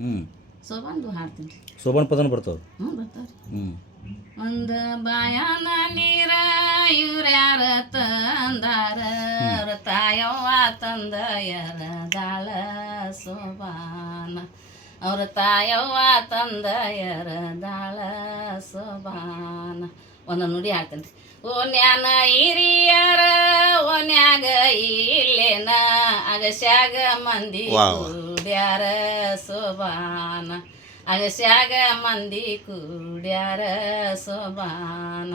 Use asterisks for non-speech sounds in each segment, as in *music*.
ಹ್ಞೂ ಸೋಬಂದು ಹಾಡ್ತೀನಿ. ಸೋಬನ್ ಪದನ ಬರ್ತಾವೆ ಹ್ಞೂ ಬರ್ತಾವ್ರಿ. ಹ್ಞೂ ಒಂದ ಬಾಯಾನ ನೀರ ಇವ್ರ್ಯಾರ ತಂದಾರ? ಅವ್ರ ತಾಯವ್ವ ತಂದ ಯಾರ ದಾಳ ಸೋಬಾನ. ಅವ್ರ ತಾಯವ್ವ ತಂದ ದಾಳ ಸೋಬಾನ. ಒಂದು ನುಡಿ ಹಾಡ್ತೇನೆ ರೀ ಓನ್ಯಾನ ಹಿರಿಯರ ಓನ್ಯಾಗ ಇಲ್ಲೇನ? ಅಗಸ್ಯಾಗ ಮಂದಿ ಕುಡ್ಯಾರ ಕೂಡ್ಯಾರ ಸೋಬಾನ? ಅಗಸ್ಯಾಗ ಮಂದಿ ಕೂಡ್ಯಾರ ಸೋಬಾನ?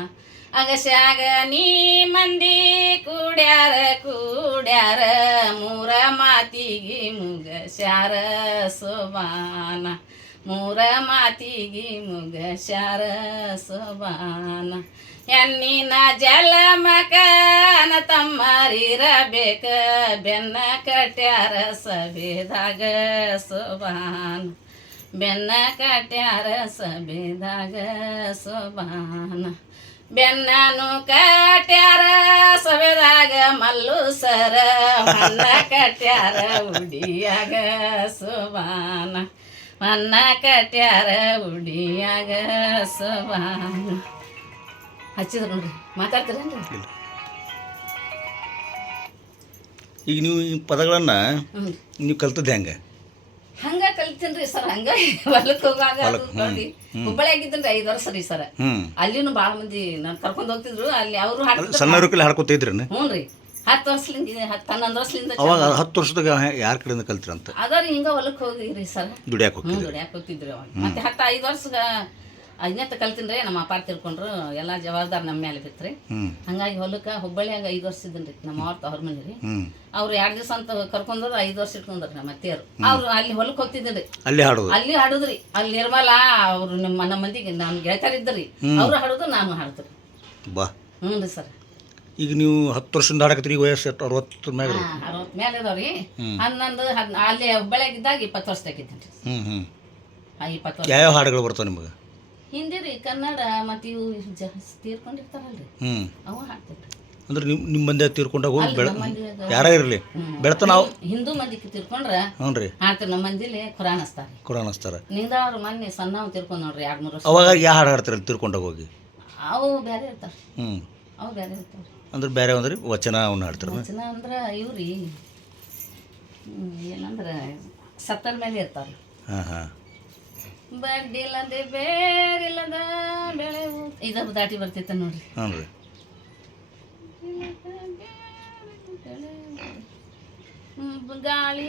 ಅಗಸ್ಯಾಗ ನೀ ಮಂದಿ ಕೂಡ್ಯಾರ ಕೂಡ್ಯಾರ ಮೂರ ಮಾತಿಗೆ ಮುಗಸ್ಯಾರ ಸೋಬಾನ? ಮೂರ ಮಾತಿಗೆ ಮುಗಸ್ಯಾರ ಸೋಬಾನ. ಎನ್ನಿನ ಜಲಮಕನ ತಮ್ಮರಿರಬೇಕ, ಬೆನ್ನ ಕಟ್ಯಾರ ಸಭೆದಾಗ ಸೋಬಾನ. ಬೆನ್ನ ಕಟ್ಯಾರ ಸಭೆದಾಗ ಸೋಬಾನ. ಬೆನ್ನನು ಕಟ್ಯಾರ ಸಭೆದಾಗ ಮಲ್ಲು ಸರ, ಮನ್ನ ಕಟ್ಯಾರ ಉಡಿಯಾಗ ಸೋಬಾನ. ಮನ್ನ ಕಟ್ಯಾರ ಉಡಿಯಾಗ ಸವಾನ ಹಚ್ಚಿದ್ರು ನೋಡ್ರಿ ಮಾತಾಡ್ತೀರೇನ್ರಿ? ಈಗ ನೀವು ಈ ಪದಗಳನ್ನ ನೀವು ಕಲ್ತದ್ದು ಹೆಂಗೆ? ಹಂಗ ಕಲ್ತೀನ್ರಿ ಸರ್ ಹಂಗ ಹೊಲಕ್ಕೆ ಹೋಗಾಗ ಹುಬ್ಬಳ್ಳಿ ಆಗಿದ್ದಂದ್ರೆ. ಹುಬ್ಬಳ್ಳಿಯಾಗಿದ್ದನ್ರಿ ಐದು ವರ್ಷ ರೀ ಸರ್. ಅಲ್ಲಿನೂ ಭಾಳ ಮಂದಿ ನಾನು ಕರ್ಕೊಂಡು ಹೋಗ್ತಿದ್ರು ಅಲ್ಲಿ ಅವರು ಸಣ್ಣ ಹಾಡ್ಕೊತಿದ್ರಿ ಹ್ಞೂ ರೀ ಹತ್ತು ವರ್ಷಲಿಂದ ಹತ್ತು ಹನ್ನೊಂದು ವರ್ಷಲಿಂದ ಅವಾಗ ಹತ್ತು ವರ್ಷದಾಗ ಯಾರ ಕಡೆಯಿಂದ ಕಲ್ತಿರಂತ? ಅದಾರಿ ಹಿಂಗ ಹೊಲಕ್ಕೆ ಹೋಗಿರಿ ಸರ್. ದುಡಿಯಾಕ ಹೋಗಿ ದುಡಿಯಾಕ ದುಡ್ಯಾಕ ಹೋಗ್ತಿದ್ರಿ ಅವಾಗ. ಮತ್ತೆ ಹತ್ತು ಐದು ವರ್ಷಗ ಐದನೇ ಕಲ್ತಿನ್ರಿ ನಮ್ಮ ಅಪ್ಪ ತಿಳ್ಕೊಂಡ್ರು ಎಲ್ಲ ಜವಾಬ್ದಾರಿ ನಮ್ಮ ಮೇಲೆ ಬಿತ್ರಿ. ಹಂಗಾಗಿ ಹೊಲಕ್ಕೆ ಹುಬ್ಬಳ್ಳಿಯಾಗ ಐದು ವರ್ಷ ಇದ್ದನ್ರಿ ನಮ್ಮ ಅವ್ರ ತವ್ರ ಮನೆ ರೀ ಅವ್ರು ಎರಡು ದಿವಸ ಅಂತ ಕರ್ಕೊಂಡ್ರು ಐದು ವರ್ಷ ಇಟ್ಕೊಂಡ್ರಿ ನಮ್ಮ ಅತ್ತೆಯರು ಅವ್ರು ಅಲ್ಲಿ ಹೊಲಕ್ಕೆ ಹೋಗ್ತಿದ್ರಿ ಅಲ್ಲಿ ಹಾಡೋದು? ಅಲ್ಲಿ ಹಾಡುದ್ರಿ. ಅಲ್ಲಿ ನಿರ್ಮಲ ಅವ್ರು ನಿಮ್ಮ ನಮ್ಮ ಮಂದಿಗೆ ನಾನು ಗೆಳತಾರಿದ್ದರಿ ಇದ್ದರಿ ಅವ್ರು ಹಾಡುದು ನಾನು ಹಾಡ್ತೀರಿ ಬಾ. ಹ್ಞೂ ರೀ ಸರ್. ಈಗ ನೀವು ಹತ್ತು ವರ್ಷದಿಂದ ಹಾಡಕತ್ತೀರಿ ವಯಸ್ಸು ಎಷ್ಟು ಅರವತ್ತು ಮ್ಯಾಗ ಅರವತ್ತು ಮೇಲೆ ಇದಾವ್ರಿ. ಹ್ಮ್. ಹನ್ನೊಂದು ಹದ್ ಅಲ್ಲಿ ಹುಬ್ಬಳ್ಳಿಯಾಗಿದ್ದಾಗ ಇಪ್ಪತ್ತು ವರ್ಷ ತೆಗಿತೀನಿ ರೀ ಹ್ಞೂ ಹ್ಞೂ ಆ ಇಪ್ಪತ್ತು ವರ್ಷ. ಯಾವ್ಯಾವ ಹಾಡುಗಳು ಬರ್ತಾವೆ ನಿಮಗೆ? ಹಿಂದಿ ರೀ ಕನ್ನಡ ಮತ್ತು ಇವು ಜಾಸ್ತಿ ತೀರ್ಕೊಂಡಿರ್ತಾರಲ್ರಿ. ಹ್ಞೂ ಅವು ಅಂದ್ರೆ ನಿಮ್ಮ ನಿಮ್ಮ ಮಂದಿ ತೀರ್ಕೊಂಡಾಗ ಹೋಗಿ ಬೆಳ ಯಾರ ಇರಲಿ? ಬೆಳತ ನಾವು ಹಿಂದೂ ಮಂದಿಗೆ ತೀರ್ಕೊಂಡ್ರೆ ಹ್ಞೂ ರೀ. ಹಾಡ್ತಾರೆ ನಮ್ಮ ಮಂದಿಲಿ ಕುರಾನ್ ಹಚ್ತಾರೆ ಕುರಾನ್ ಹಸ್ತಾರೆ ನಿಂದ ಅವ್ರು ಮೊನ್ನೆ ಸಣ್ಣವ್ ತೀರ್ಕೊಂಡ್ ನೋಡ್ರಿ ಎರಡು ಮೂರು ವರ್ಷ. ಅವಾಗ ಯಾವ ಹಾಡು ಹಾಡ್ತಾರೆ ತೀರ್ಕೊಂಡಾಗ ಹೋಗಿ? ಅವು ಬೇರೆ ಇರ್ತಾರೆ. ಹ್ಞೂ ಅವು ಬೇರೆ ಇರ್ತಾವೆ ಅಂದ್ರೆ ಬೇರೆ ಅಂದ್ರೆ ವಚನ ಅವನ್ನ ಹಾಡ್ತಾರೆ. ವಚನ ಅಂದ್ರೆ ಇವ್ರಿ ಏನಂದ್ರೆ ಸತ್ತರ ಮೇಲೆ ಇರ್ತಾರೆ. ಹಾಂ ಹಾಂ. ಬಡ್ಡಿಲ್ಲದೆ ಬೇರಿಲ್ಲದ ಬೆಳೆ ಇದು ದಾಟಿ ಬರ್ತೈತೆ ನೋಡ್ರಿ. ಹ್ಞೂ ರೀ. ಗಾಳಿ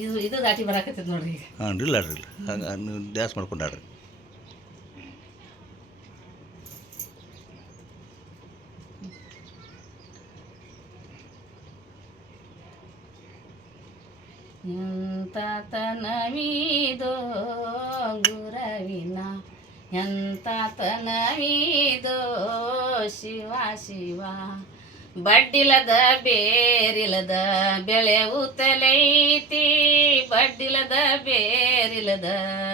ಇದು ಇದು ದಾಟಿ ಬರಾಕತ್ತೈತೆ ನೋಡ್ರಿ ಈಗ. ಹಾಂ ಇಲ್ಲ ರೀ ಡ್ಯಾನ್ಸ್ ಮಾಡ್ಕೊಂಡು ಹಾಡ್ರಿ ಎಂತ ತನವಿದೋ ಗುರವಿನ ಎಂತತನವಿದೋ ಶಿವ ಶಿವ. ಬಡ್ಡಿಲದ ಬೇರಿಲದ ಬೆಳೆವು ತಲೈತಿ ಬಡ್ಡಿಲದ ಬೇರಿಲದ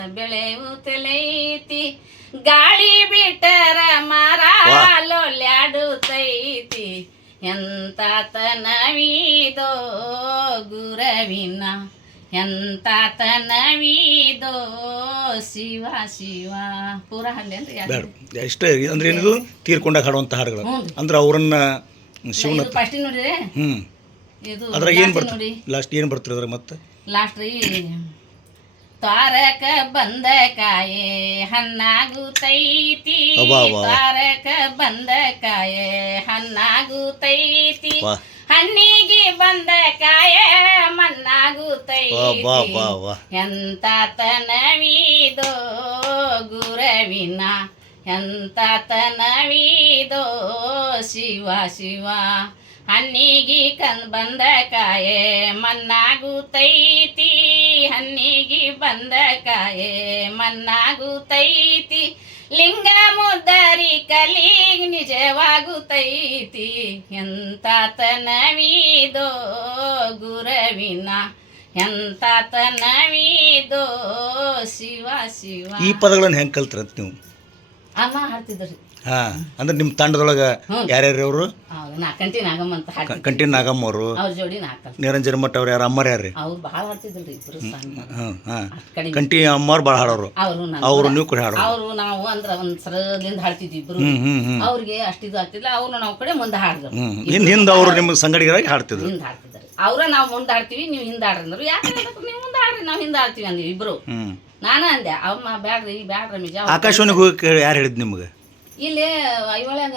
ಬೆಳೆವು ತಲೈತಿ ಗಾಳಿ ಬಿಟ್ಟರ ಮರ ಲೊಲ್ಯಾಡುತ್ತೈತಿ ಎಂತ ತನವಿದೋ ಗುರವಿನ ಎಂತ ತನವಿದೋ ಶಿವ. ಶಿವ ಪೂರ ಹಲ್ಲೇನ್ರಿ ಇಷ್ಟೇ ಅಂದ್ರೆ ಏನಿದು? ತೀರ್ಕೊಂಡಾಗ ಹಾಡುವಂಥ ಹಾಡುಗಳು. ಅಂದ್ರೆ ಅವ್ರನ್ನ ಶಿವನ ಫಸ್ಟ್ ನೋಡಿದ್ರೆ ಹ್ಞೂ ಇದು ಅದ್ರಾಗ ಏನು ಬರ್ತದೆ ನೋಡಿ. ಲಾಸ್ಟ್ ಏನು ಬರ್ತದೆ ಅದ್ರಾಗ ಮತ್ತೆ? ಲಾಸ್ಟ್ ರೀ. ತ್ವಾರಕ ಬಂದ ಕಾಯೆ ಹಣ್ಣಾಗುತ್ತೈತಿ. ತ್ವಾರಕ ಬಂದ ಕಾಯೆ ಹಣ್ಣಾಗುತ್ತೈತಿ ವಾ. ಹಣ್ಣಿಗೆ ಬಂದ ಕಾಯ ಮಣ್ಣಾಗುತ್ತೈತಿ ಎಂತ ತನವಿದೋ ಗುರವಿನ ಎಂತ ತನವಿದೋ ಶಿವ ಶಿವ. ಹಣ್ಣಿಗೆ ಕನ್ ಬಂದ ಕಾಯೆ ಮಣ್ಣಾಗುತ್ತೈತಿ ಹಣ್ಣಿಗೆ ಬಂದ ಕಾಯೆ ಮಣ್ಣಾಗುತ್ತೈತಿ ಲಿಂಗ ಮುದ್ದರಿ ಕಲಿ ನಿಜವಾಗುತ್ತೈತಿ ಎಂತ ತನವಿದೋ ಗುರವಿನ ಎಂತ ತನವಿದೋ ಶಿವ ಶಿವ. ಈ ಪದಗಳನ್ನು ಹೆಂಗೆ ಕಲ್ತ್ರ ನೀವು? ಅಮ್ಮ ಹಾಡ್ತಿದ್ರಿ. ಹಾ ಅಂದ್ರೆ ನಿಮ್ಮ ತಂಡದೊಳಗ. ಯಾರ್ಯಾರು ಅವರು? ನಾಲ್ಕಂಟಿ ನಾಗಮ್ಮ ಅಂತ ಕಂಟಿನ್ ನಾಗಮ್ಮ ಅವರು. ಅವ್ರ ಜೋಡಿ ನಾಲ್ಕಲ್ ನಿರಂಜನ ಮಠ ಅವ್ರು ಯಾರು? ಅಮ್ಮರ ಯಾರ್ರಿ? ಅವ್ರು ಭಾಳ ಹಾಡ್ತಿದ್ರಿ ಇಬ್ರು ಹಾಂ. ಹಾಂ ಕಂಟಿ ಅಮ್ಮವ್ರು ಭಾಳ ಹಾಡೋರು. ಅವರು ಅವರು ನೀವು ಕೂಡ ಹಾಡೋರು. ಅವರು ನಾವು ಅಂದ್ರ ಒಂದ್ ಸರದಿಂದ ಹಾಡ್ತಿದ್ವಿ ಇಬ್ರು. ಅವ್ರಿಗೆ ಅಷ್ಟಿದು ಆಗ್ತಿಲ್ಲ ಅವ್ರು ನಾವು ಕಡೆ ಮುಂದೆ ಹಾಡಿದ್ರು. ಹಿಂದೆ ಹಿಂದೆ ಅವರು ನಿಮ್ಗೆ ಸಂಗಡಿಗರಾಗಿ ಹಾಡ್ತಿದ್ರು. ಹಿಂದೆ ಹಾಡ್ತಿದ್ದಾರೆ. ಅವ್ರ ನಾವು ಮುಂದೆ ಹಾಡ್ತೀವಿ ನೀವು ಹಿಂದೆ ಹಾಡ್ರಿ ಅಂದ್ರು. ಯಾಕೆ ನೀವು ಮುಂದೆ ಹಾಡ್ರಿ ನಾವು ಹಿಂದೆ ಹಾಡ್ತೀವಿ ಅಂದ್ವಿ ಇಬ್ರು. ನಾನು ಅಂದೆ ಅಮ್ಮ ಬ್ಯಾಡ್ರಿ ಬ್ಯಾಡ್ರಿ ನಿಜ ಆಕಾಶವಾಣಿಗೆ ಹೋಗಿ ಯಾರು ಹೇಳಿದ್ ನಿಮ್ಗೆ? ಇಲ್ಲಿ ಐವಳ್ಯಾಗ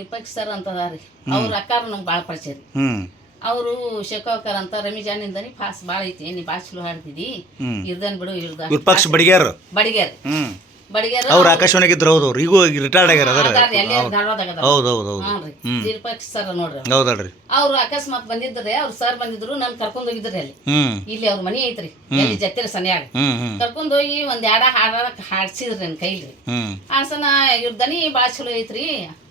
ವಿಪಕ್ಷ ಸರ್ ಅಂತ ಅದಾರಿ ಅವ್ರ ಅಕ್ಕಾರ ನಮ್ಗೆ ಭಾಳ ಪರಿಚಯ ರೀ. ಅವರು ಶೇಖಾವಕರ್ ಅಂತ ರಮಿಜಾನಿಂದನಿ ಫಾಸ್ ಭಾಳ ಐತಿ ನೀ ಭಾಳ ಚಲೋ ಹಾಡ್ತಿದ್ದಿ. ಇರ್ದನ್ ಬಿಡು ಇರ್ದ. ವಿಪಕ್ಷ ಬಡಿಗೇರ್ ಬಡಿಗೇರ್ ಅವ್ರು ಆಕಾಶವಾಣಿಗೆ ಇದ್ರು ಹೌದು ಅವ್ರು. ಈಗೂ ರಿಟೈರ್ಡ್ ಆಗ್ಯಾರ ಅದಾರ ಅದಾರ್ರಿ, ಅಲ್ಲೇ ಧಾರವಾಡದಾಗ ಅದಾರ. ಹೌದು. ಹೌದು ಹೌದು ಹ್ಞೂ ರೀ ವಿರೂಪಾಕ್ಷ ಸರ್ ನೋಡ್ರಿ ಅವ್ರು. ಹೌದಲ್ರಿ. ಅವ್ರು ಅಕಸ್ಮಾತ್ ಬಂದಿದ್ರೆ ಅವ್ರ ಸರ್ ಬಂದಿದ್ರು ನಾನು ಕರ್ಕೊಂಡ್ ಹೋಗಿದ್ರಿ ಅಲ್ಲಿ. ಹ್ಞೂ ಇಲ್ಲಿ ಅವ್ರ ಮನಿ ಐತ್ರಿ ಇಲ್ಲಿ ಜತ್ತಿರ ಸನ್ಯಾಗ. ಹ್ಞೂ ಹ್ಞೂ ಕರ್ಕೊಂಡ್ ಹೋಗಿ ಒಂದ್ ಎರಡ ಹಾಡಕ್ ಹಾಡ್ಸಿದ್ರಿ ನನ್ ಕೈಲಿ. ಹ್ಞೂ ಆಸನ ಇವ್ರ ದನಿ ಭಾಳ ಚಲೋ ಐತ್ರಿ.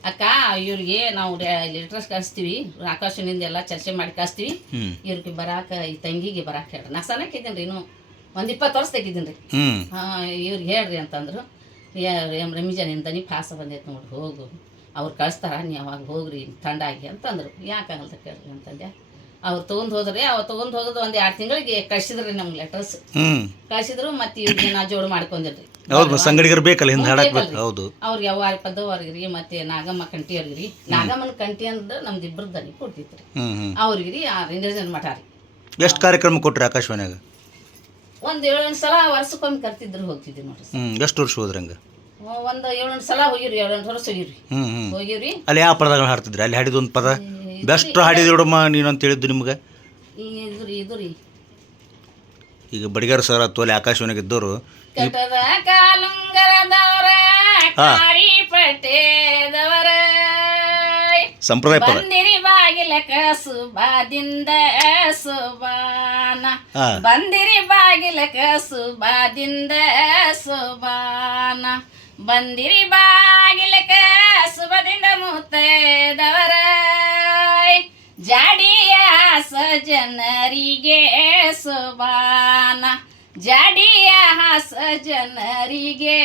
ಅಕ್ಕ ಇವ್ರಿಗೆ ನಾವು ಲೆಟರ್ಸ್ ಕಳಿಸ್ತೀವಿ ಆಕಾಶನಿಂದ ಎಲ್ಲಾ ಚರ್ಚೆ ಮಾಡಿ ಕಳಿಸ್ತೀವಿ. ಹ್ಞೂ ಇವ್ರಿಗೆ ಬರಾಕ ಈ ತಂಗಿಗೆ ಬರಾಕ ಹೇಳ್ರಿ. ನಾ ಸನಕ್ ಇದ್ದೀನಿ ರೀ ಇನ್ನು. ಒಂದು ಇಪ್ಪತ್ತು ವರ್ಷ ತೆಗಿದ್ದೀನಿ ರೀ ಹ್ಞೂ ಇವ್ರಿಗೆ ಹೇಳ್ರಿ ಅಂತಂದ್ರು. ಎಂ ರಮಿಜಾನಿನ ನೀವು ಫಾಸ ಬಂದೈತೆ ನೋಡಿ ಹೋಗು. ಅವ್ರು ಕಳಿಸ್ತಾರ ನೀ ಅವಾಗ ಹೋಗ್ರಿ ತಂಡಾಗಿ ಅಂತಂದ್ರು. ಯಾಕಾಗಲ್ತ ಕೇಳ್ರಿ ಅಂತಂದೆ ಅವ್ರು ತೊಗೊಂಡು ಹೋದ್ರಿ ಅವ್ರು ತೊಗೊಂಡು ಹೋಗೋದು ಒಂದು ಎರಡು ತಿಂಗಳಿಗೆ ಕಳ್ಸಿದ್ರಿ ನಮ್ಗೆ ಲೆಟರ್ಸ್ ಹ್ಮ್. ಕಳ್ಸಿದ್ರು ಮತ್ತೆ ಇವ್ರಿಗೆ ನಾ ಜೋಡು ಮಾಡ್ಕೊಂಡಿದ್ರಿ ಹೌದು ಸಂಗಡಿಗರು ಬೇಕಲ್ಲ ಹಿಂದೆ. ಹೌದು. ಅವ್ರಿಗೆ ಯಾವ ಮತ್ತೆ ನಾಗಮ್ಮ ಕಂಟಿ ಅವ್ರಿಗ್ರಿ. ನಾಗಮ್ಮನ ಕಂಟಿ ಅಂದ್ರೆ ನಮ್ದು ಇಬ್ಬರು ದನಿ ಕೊಡ್ತಿತ್ರಿ ಹ್ಞೂ ಹ್ಞೂ ಅವ್ರಿಗ್ರಿ ಆ ರಿಂಡರ್ಜನ್ ಮಠ ರೀ ಎಷ್ಟು ಕಾರ್ಯಕ್ರಮ ಕೊಟ್ರಿ ಆಕಾಶವಾಣಿಯಾಗ? ಒಂದು ಏಳೆಂಟು ಸಲ ವರ್ಷಕ್ಕೊಮ್ಮೆ ಕರ್ತಿದ್ರು ಹೋಗ್ತಿದ್ವಿ ನೋಡ್ರಿ ಎಷ್ಟು ವರ್ಷ ಹೋದ್ರಿ ಹಂಗೆ? ಒಂದು ಏಳೆಂಟು ಸಲ ಹೋಗಿರಿ ಏಳೆಂಟು ವರ್ಷ ಹೋಗಿರಿ ಹೋಗಿರಿ ಅಲ್ಲಿ ಯಾವ ಪದಗಳು ಹಾಡ್ತಿದ್ರಿ? ಅಲ್ಲಿ ಹಾಡಿದ ಒಂದು ಪದ? ಬೆಸ್ಟ್ ಹಾಡಿದ ನೋಡಮ್ಮ ನೀನು ಅಂತ ಹೇಳಿದ್ದು ನಿಮ್ಗೆ. ಈ ಇದು ರೀ ಇದು ರೀ. ಈಗ ಬಡಿಗಾರ ಸರ್ ಅಥವಾ ಅಲ್ಲಿ ಆಕಾಶವಾಣಿಗೆ ಇದ್ದವರು ಕಟದ ಕಾಲುಂಗರದವರ ಹಾ. ಕಾರಿ ಪಟ್ಟೆದವರ. ಸಂಪ್ರದಾಯ ಪದ. ಬಂದಿರಿ ಬಾಗಿಲ ಸುಬಾದಿಂದ ಸುಬಾನ ಹಾ. ಬಂದಿರಿ ಬಾಗಿಲ ಸುಬಾದಿಂದ ಸುಬಾನ ಬಂದಿರಿ ಬಾಗಿಲಕ ಸುಬದಿಂದ ಮುತ್ತೈದವರ ಜಾಡಿಯ ಸಜನರಿಗೆ ಸುಬಾನ ಜಾಡಿಯ ಜನರಿಗೆ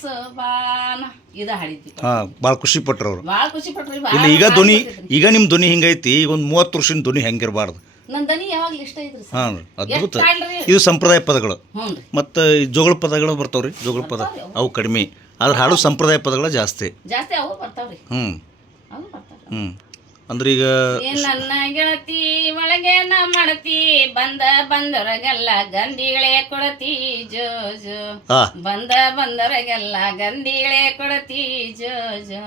ಸುಬಾನ ಇದು ಹಾಡಿದ್ವಿ. ಹಾ ಭಾಳ ಖುಷಿ ಪಟ್ರು ಅವರು ಭಾಳ ಖುಷಿ ಪಟ್ರಿ ಇಲ್ಲ ಈಗ ಧ್ವನಿ ಈಗ ನಿಮ್ಮ ಧ್ವನಿ ಹಿಂಗೈತಿ? ಈಗ ಒಂದು ಮೂವತ್ತು ವರ್ಷದ ಧ್ವನಿ ಹೆಂಗಿರಬಾರ್ದು. ನನ್ನ ದನಿ ಯಾವಾಗಲೂ ಇಷ್ಟ ಐತ್ರಿ ಸರ್. ಹಾಂ ಅದ್ಭುತ. ಎಷ್ಟ್? ಇದು ಸಂಪ್ರದಾಯ ಪದಗಳು. ಹ್ಞೂ ರೀ. ಮತ್ತು ಜೋಗಳ ಪದಗಳು ಬರ್ತಾವ್ರಿ. ಜೋಗಳ ಪದ. ಅವು. ಕಡಿಮೆ. ಆದ್ರೆ ಹಾಡು ಸಂಪ್ರದಾಯ ಪದಗಳು ಜಾಸ್ತಿ. ಜಾಸ್ತಿ ಅವು ಬರ್ತಾವ್ರಿ. ಹ್ಞೂ ಅವು ಬರ್ತಾವ್ರಿ. ಹ್ಞೂ ಅಂದ್ರೆ ಈಗ ನನ್ನ ಗೆಳತಿ ಒಳಗೇನ ಮಾಡತಿ ಬಂದ ಬಂದರಗೆಲ್ಲ ಗಂಧಿಗಳೇ ಕೊಡತಿ ಜೋ ಜೋ. ಬಂದ ಬಂದವರಿಗೆಲ್ಲ ಗಂಧಿಗಳೇ ಕೊಡತಿ ಜೋ ಜೋ.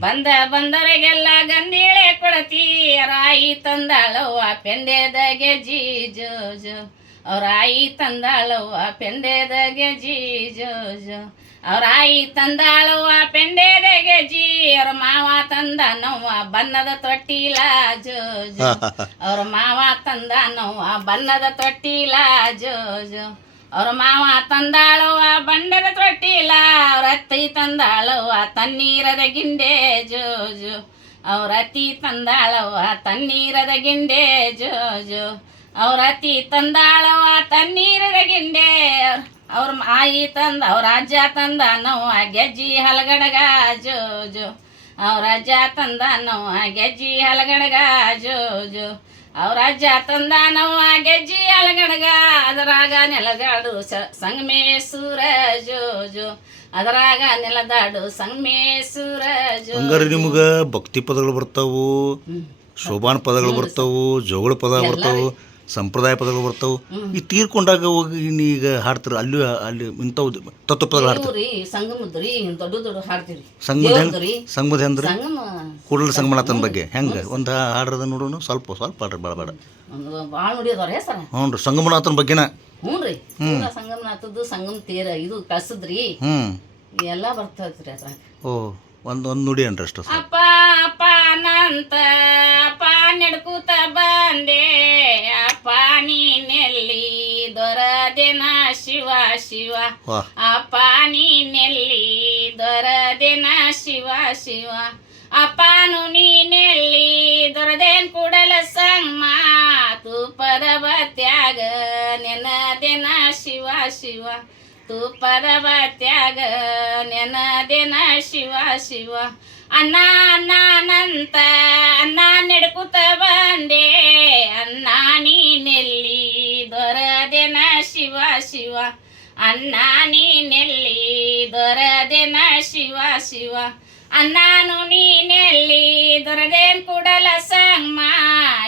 ಬಂದ ಬಂದವರಿಗೆಲ್ಲ ಗಂಧಿಗಳೇ ಕೊಡತಿ ರಾಯಿ ತಂದಾಳವ್ವ ಪೆಂಡೆದ ಗೆಜಿ ಜೋ ಜೋ. ಅವ್ರಾಯಿ ತಂದಾಳವ್ವ ಪೆಂಡೆದ ಗೆಜಿ ಜೋ ಜೋ. ಅವ್ರ ಆಯಿ ತಂದಾಳುವ ಪೆಂಡೇದೆಗೆ ಗೆಜಿ *laughs* ಅವ್ರ ಮಾವ ತಂದ ನೋವ ಬನ್ನದ ತೊಟ್ಟಿಲ ಜೋ. ಜೋ ಅವ್ರ ಮಾವ ತಂದ ನೋವ ಬನ್ನದ ತೊಟ್ಟಿಲ ಜೋಜು ಜೋ. ಅವ್ರ ಮಾವ ತಂದಾಳುವ ಬಂಡದ ತೊಟ್ಟಿಲ ಅವ್ರ ಅತ್ತಿ ತಂದಾಳುವ ತಣ್ಣೀರದ ಗಿಂಡೆ ಜೋಜು ಜೋ. ಅವ್ರ ಅತಿ ತಂದಾಳವ್ವ ತಣ್ಣೀರದ ಗಿಂಡೆ ಜೋ ಜೋ. ಅವ್ರ ಅತಿ ತಂದಾಳವ್ವ ತಣ್ಣೀರದ ಗಿಂಡೆ ಅವ್ರ ಆಯಿ ತಂದ ಅವ್ರ ಅಜ್ಜ ತಂದ ನೋವ ಗೆಜ್ಜಿ ಹಲಗಡಗ ಜೋಜು ಜೋ. ಅವ್ರ ಅಜ್ಜ ತಂದ ನೋವ ಗೆಜ್ಜಿ ಹಲಗಡಗ ಜೋಜು ಜೋ. ಅವ್ರ ಅಜ್ಜ ತಂದ ನೋವ ಗೆಜ್ಜಿ ಹಲಗಡಗ ಅದರಾಗ ನೆಲದಾಡು ಸಂಗಮೇಶ್ವರ ಜೋ ಜೋ. ಅದರಾಗ ನೆಲದಾಡು ಸಂಗಮೇಶ್ವರ ಜೋ ಹಂಗಾರೆ ನಿಮ್ಗೆ ಭಕ್ತಿ ಪದಗಳು ಬರ್ತಾವು ಶೋಭಾನ ಪದಗಳು ಬರ್ತಾವು ಜೋಗಳ ಪದ ಬರ್ತಾವು. ಸಂಪ್ರದಾಯ ಪದಗಳು ಬರ್ತಾವೆ. ಈ ತೀರ್ಕೊಂಡಾಗ ಹೋಗಿ ಈಗ ಹಾಡ್ತಾರೆ ಅಲ್ಲಿ ಅಲ್ಲಿ ಇಂಥವು ತತ್ವ ಪದಗಳು ಹಾಡ್ತಾರೆ. ಸಂಗಮದ್ರಿ ದೊಡ್ಡ ದೊಡ್ಡ ಹಾಡ್ತೀವಿ ಸಂಗಮದ ಹೆಂಗ್ ಸಂಗಮದ ಹೆಂಗ್ರಿ ಸಂಗಮ. ಕೂಡಲ ಸಂಗಮನಾಥನ ಬಗ್ಗೆ. ಹೆಂಗೆ ಒಂದು ಹಾಡ್ರದ ನೋಡೋಣ ಸ್ವಲ್ಪ ಸ್ವಲ್ಪ ಹಾಡ್ರಿ ಬಾಳ ಬೇಡ ಭಾಳ ಹ್ಞೂ ರೀ ಸಂಗಮನಾಥನ ಬಗ್ಗೆನ. ಹ್ಞೂ ರೀ. ಸಂಗಮನಾಥದ್ದು ಸಂಗಮ ತೇರ ಇದು ಕಳ್ಸದ್ರಿ ಹ್ಞೂ. ಎಲ್ಲ ಬರ್ತೈತ್ರಿ ಅದ್ರಾಗ. ಓ ಒಂದು ಒಂದು ನುಡಿ ಅನ್ರಿ ಅಷ್ಟು? ಅಪ್ಪ ಅಪ್ಪ ನಂತ ಅಪ್ಪ ನಡ್ಕೂತ ಬಂದೆ. ಅಪ್ಪ ನೀನೆಲ್ಲಿ ದೊರದೇನ ಶಿವ ಶಿವ. ಅಪ್ಪ ನೀನೆಲ್ಲಿ ದೊರದೇನ ಶಿವ ಶಿವ. ಅಪ್ಪನು ನೀನೆಲ್ಲಿ ದೊರದೇನ್ ಕೂಡಲ ಸಂಗಮ. ತುಪ್ಪದ ಬತ್ಯಾಗ ನೆನದೆನ ಶಿವ ಶಿವ. ತುಪ್ಪದ ಬತ್ಯಾಗ ನೆನದೆನ ಶಿವ ಶಿವ. ಅನ್ನ ಅನ್ನನಂತ ಅನ್ನ ನೆಡ್ಕುತ ಬಂದೆ. ಅನ್ನ ನೀನೆಲ್ಲಿ ದೊರದೆನ ಶಿವ ಶಿವ. ಅನ್ನ ನೀನೆಲ್ಲಿ ದೊರದೆನ ಶಿವ ಶಿವ. ಅನ್ನಾನು ನೀನೆಲ್ಲಿ ದೊರದೇನ್ ಕುಡಲ ಸಂಗಮ.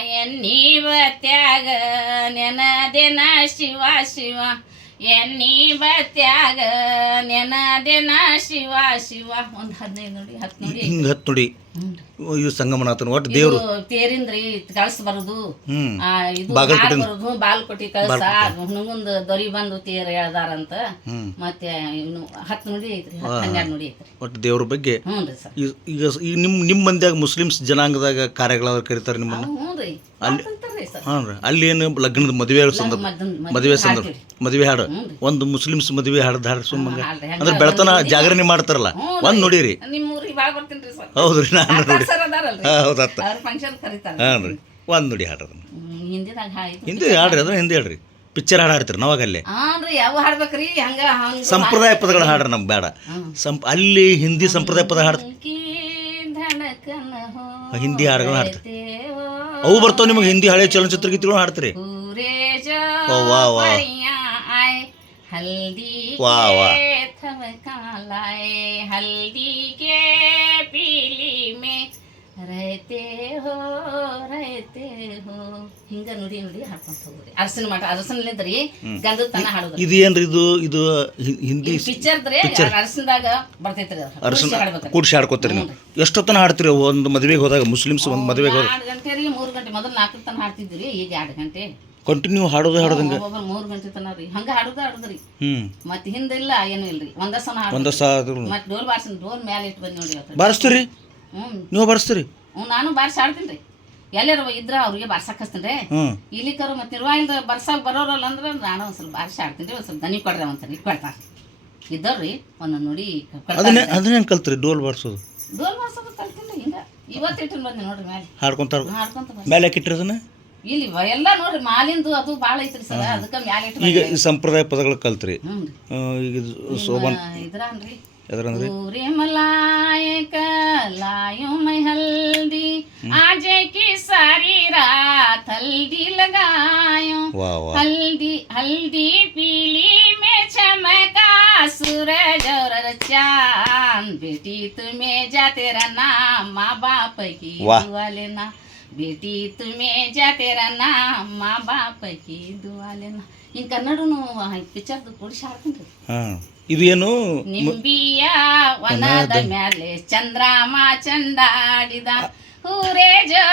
ಎನ್ನೀವ ತ್ಯಾಗ ನೆನದೆನ ಶಿವ ಶಿವ. ಎನ್ನಿ ಬತ್ಯಾಗ ನೆನದೆನ ಶಿವ ಶಿವ. ಒಂದು ಹದಿನೈದು ನೋಡಿ ಹತ್ತು ನೋಡಿ ಹಿಂಗೆ ಹತ್ತು ನೋಡಿ. ಇವು ಸಂಗಮನಾಥನ ಒಟ್ಟು ದೇವ್ರು. ತೇರಿಂದ್ರಿ ಕಳ್ಸ ಬರುದು. ಹ್ಮ್. ಆ, ಇದು ಬಾಗಲಕೋಟೆ- ಬಾಲ್ ಬರುದು ಬಾಲ್ಕೊಟ್ಟಿ ಕಳ್ಸ. ಹುಣಗುಂದ ದೊರಿ ಬಂದು ತೇರ್ ಹೇಳ್ದಾರಂತ. ಹ್ಮ್. ಮತ್ತೆ ಇನ್ನು ಹತ್ತು ನುಡಿ ಐತ್ರಿ ಹತ್ತು ಹನ್ನೆರಡು ನುಡಿ ಐತ್ರಿ. ಒಟ್ಟು ದೇವ್ರ ಬಗ್ಗೆ ಹ್ಞೂ ರೀ ಸರ್. ಈ- ಈಗ ಈಗ ನಿಮ್ಮ ನಿಮ್ಮ ಮಂದ್ಯಾಗ ಮುಸ್ಲಿಮ್ಸ್ ಜನಾಂಗದಾಗ ಕಾರ್ಯಗಳಾದ್ರು ಕರೀತಾರೆ ನಿಮ್ಮನ್ನ? ಹ್ಞೂ ರೀ. ಸರ್ ಹಾಂ ರೀ. ಅಲ್ಲಿ ಏನು ಲಗ್ನದ ಮದುವೆ ಸಂದರ್ಭ? ಮದುವೆ ಸಂದರ್ಭ. ಹಾಡ್ತೀವಿ. ಮದುವೆ ಹಾಡು. ಒಂದು ಮುಸ್ಲಿಮ್ಸ್ ಮದುವೆ ಹಾಡ್ದು ಹಾಡು ಹಾಡ್ರಿ, ಅಂದ್ರೆ ಬೆಳತನ ಜಾಗರಣೆ ಮಾಡ್ತಾರಲ್ಲ. ಒಂದು ನೋಡಿರಿ ಹೌದ್ರಿ ನಾನು ನೋಡಿ. ಹೌದತ್ತ ಹಾಂ ರೀ ಒಂದು ನೋಡಿ ಹಾಡ್ರಿ ಅದನ್ನ. ಹಿಂದಿ ಹಾಡ್ರಿ ಅದನ್ನ ಹಿಂದಿ ಹೇಳ್ರಿ. ಪಿಕ್ಚರ್ ಹಾಡು ಹಾಡ್ತೀರಿ ನಾವಾಗಲ್ಲಿ ಸಂಪ್ರದಾಯ ಪದಗಳು ಹಾಡ್ರಿ ನಮ್ಗೆ ಬೇಡ. ಸಂಪ್ ಅಲ್ಲಿ ಹಿಂದಿ ಸಂಪ್ರದಾಯ ಪದ ಹಾಡ್ತಾರೆ. ಕಿ ಧಡಕನ ಹೋ ಹಿಂದಿ ಹಾಡ್ಗಳು ಹಾಡ್ತಾರೆ. ದೇವೋ ಅವು ಬರ್ತಾವ ನಿಮಗೆ ಹಿಂದಿ ಹಳೆ ಚಲನಚಿತ್ರ ಗೀತೆಗಳು ಹಾಡ್ತೀರಿ पूरे जो ओ, वाह, वाह। परियां आए हल्दी वाह, वाह। के थमका लाए हल्दी के पीली में ರೈತೆ ಹೋ ರೈತೆ ಹೋ. ಹಿಂಗ ನುಡಿ ನುಡಿ ಹಾಡ್ಕೊಂತ ಹೋಗ್ರಿ ಅರಸಿನ ಮಠ ಅರಸನ್ ರೀ ಗಂಧದ ತನ ಹಾಡೋದು. ಇದು? ಏನ್ರಿ ಇದು ಇದು ಹಿಂದಿ ಪಿಕ್ಚರ್ ರೀ ಅರಸನದಾಗ ಬರ್ತೈತ್ರಿ ಕೂರ್ಸಿ ಕೂಡಿಸಿ ಹಾಡ್ಕೊತೀರಿ ನೀವು. ಎಷ್ಟೊತ್ತನ ಹಾಡ್ತೀರಿ ಒಂದು ಮದುವೆಗೆ ಹೋದಾಗ ಮುಸ್ಲಿಮ್ಸ್ ಒಂದು ಮದುವೆಗೆ ಹೋದಾಗ ಗಂಟೆ ರೀ ಮೂರು ಗಂಟೆ. ಮೊದಲು ನಾಲ್ಕು ತನ ಹಾಡ್ತಿದ್ರಿ ಈಗ ಎರಡು ಗಂಟೆ. ಕಂಟಿನ್ಯೂ ಹಾಡೋದು ಹಾಡೋದಂಗ. ಮೂರು ಗಂಟೆ ತನ ರೀ. ಹಂಗ ಹಾಡೋದು ಹಾಡೋದು ರೀ ಮತ್ತೆ ಹಿಂದಿಲ್ಲ ಏನು ಇಲ್ರಿ. ಇಲ್ಲ ಸಲ ಮತ್ತೆ ಡೋಲ್ ಬಾರಿಸ್ ಡೋಲ್ ಮೇಲೆ ಇಟ್ಟು ಬಂದು ನೋಡಿ ಬಾರಿಸ್ತೀರಿ? ಹ್ಞೂ. ನೀವು ಬರ್ಸ್ತೀರಿ. ಹ್ಞೂ ನಾನು ಬಾರ್ಸಿ ಆಡ್ತೀನಿ ರೀ ಎಲ್ಲರೂ ಇದ್ರೆ ಅವ್ರಿಗೆ ಬಾರ್ಸಕ್ ಹಚ್ತೀನಿ ರೀ ಹ್ಞೂ. ಇಲ್ಲಿಕರು ಮತ್ತೆ ನಿರ್ವಾಯಿಲ್ದ ಬರ್ಸಕ್ ಬರೋರಲ್ಲ ಅಂದ್ರೆ ನಾನು ಒಂದು ಸ್ವಲ್ಪ ಬಾರಿಸಿ ಆಡ್ತೀನಿ ರೀ ಒಂದು ಸ್ವಲ್ಪ ದನಿ ಕೊಡ್ರಿ ಅಂತಾರೆ ಕೊಡ್ತಾರೆ ಇದ್ದವ್ರಿ ಒಂದೊಂದು ನೋಡಿ ಅದನ್ನ ಅದನ್ನೇ ಹೆಂಗೆ ಕಲ್ತ್ರಿ ಡೋಲ್ ಬಾರಿಸೋದು? ಡೋಲ್ ಬಾರಿಸೋದು ಕಲ್ತೀನಿ ಹಿಂಗೆ ಇವತ್ತು ಇಟ್ಟು ಬಂದೆ ನೋಡ್ರಿ ಮೇಲೆ ಹಾಡ್ಕೊಂತಾರ ಹಾಡ್ಕೊಂತ ಬಂದೆ. ಮೇಲೆ ಹಾಕಿಟ್ರಿ ಅದನ್ನ? ಇಲ್ಲಿ ಎಲ್ಲ ನೋಡ್ರಿ ಮಾಲಿಂದು ಅದು ಭಾಳ ಐತ್ರಿ ಸರ್ ಅದಕ್ಕೆ ಮ್ಯಾಲೆ ಇಟ್ಟು ಈಗ ಸಂಪ್ರದಾಯ ಪದಗಳು ಕಲ್ತ್ರಿ. ರೀ. ಈಗ ಇದು ಶೋಭನ್ ಇದ್ರನ್ರಿ. लायक लायो मैं हल्दी आज की सारी रात हल्दी लगायो हल्दी हल्दी पीली में चमका सूरज और चाँद बेटी तुम्हें जा तेरा नाम माँ बाप की दुआ लेना बेटी तुम्हें जा तेरा नाम माँ बाप की दुआ लेना ಇನ್ನು ಕನ್ನಡನು ಪಿಕ್ಚರ್ದು ಕೂಡಿಸಿ ಹಾಡ್ತೀನಿ ಹಾಂ. ಇದು ಏನು? ನಿಂಬಿಯ ವನದ ಮೇಲೆ ಚಂದ್ರಾಮ ಚಂದಾಡಿದ ಹೂರೆ ಜೋ